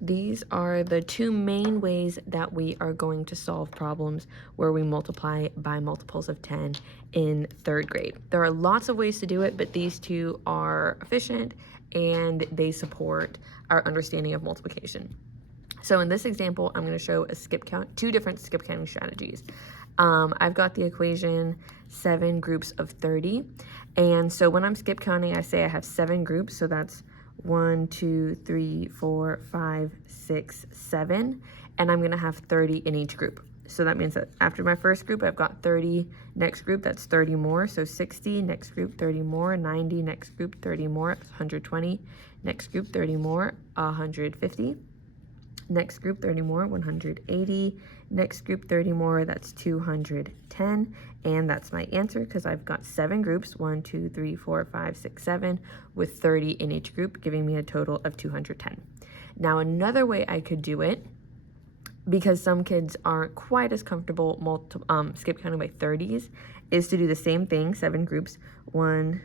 These are the two main ways that we are going to solve problems where we multiply by multiples of 10 in third grade. There are lots of ways to do it, but these two are efficient and they support our understanding of multiplication. So in this example, I'm going to show a skip count, two different skip counting strategies. I've got the equation 7 groups of 30. And so when I'm skip counting, I say I have 7 groups. So that's 1, 2, 3, 4, 5, 6, 7. And I'm going to have 30 in each group. So that means that after my first group, I've got 30. Next group, that's 30 more. So 60. Next group, 30 more. 90. Next group, 30 more. 120. Next group, 30 more. 150. Next group, 30 more, 180. Next group, 30 more, that's 210. And that's my answer because I've got 7 groups, 1, 2, 3, 4, 5, 6, 7, with 30 in each group, giving me a total of 210. Now, another way I could do it, because some kids aren't quite as comfortable skip counting by 30s, is to do the same thing, 7 groups, 1,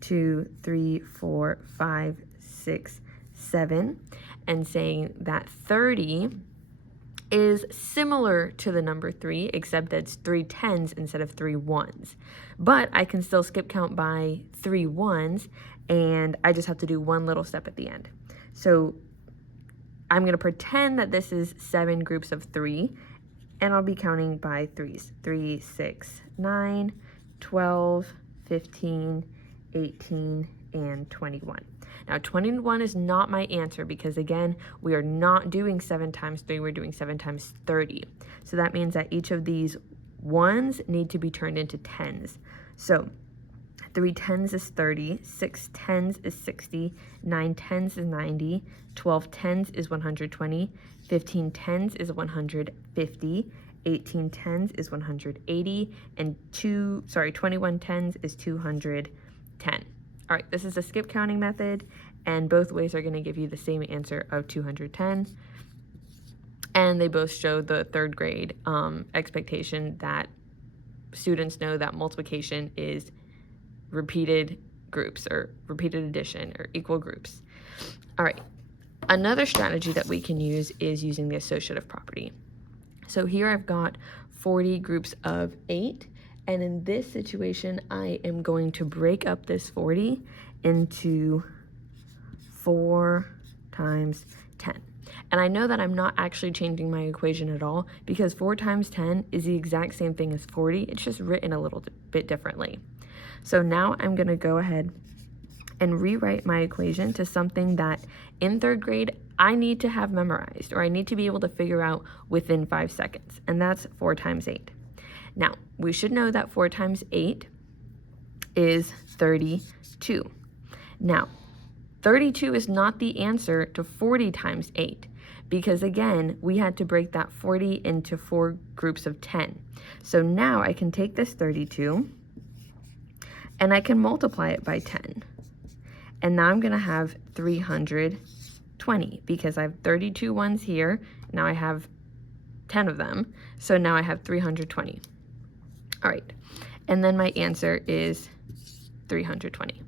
2, 3, 4, 5, 6, 7, and saying that 30 is similar to the number 3, except that it's 3 10s instead of 3 1s. But I can still skip count by 3 1s, and I just have to do one little step at the end. So I'm going to pretend that this is 7 groups of 3, and I'll be counting by 3s. 3, 6, 9, 12, 15, 18, and 21. Now, 21 is not my answer because, again, we are not doing 7 times 3, we're doing 7 times 30. So that means that each of these 1s need to be turned into 10s. So 3 10s is 30, 6 10s is 60, 9 10s is 90, 12 10s is 120, 15 10s is 150, 18 10s is 180, and 21 10s is 210. All right, this is a skip counting method, and both ways are going to give you the same answer of 210. And they both show the third grade expectation that students know that multiplication is repeated groups or repeated addition or equal groups. All right, another strategy that we can use is using the associative property. So here I've got 40 groups of 8. And in this situation, I am going to break up this 40 into 4 times 10. And I know that I'm not actually changing my equation at all because 4 times 10 is the exact same thing as 40. It's just written a little bit differently. So now I'm going to go ahead and rewrite my equation to something that in third grade I need to have memorized, or I need to be able to figure out within 5 seconds. And that's 4 times 8. Now, we should know that 4 times 8 is 32. Now, 32 is not the answer to 40 times 8 because, again, we had to break that 40 into 4 groups of 10. So now I can take this 32 and I can multiply it by 10. And now I'm going to have 320 because I have 32 ones here. Now I have 10 of them. So now I have 320. All right, and then my answer is 320.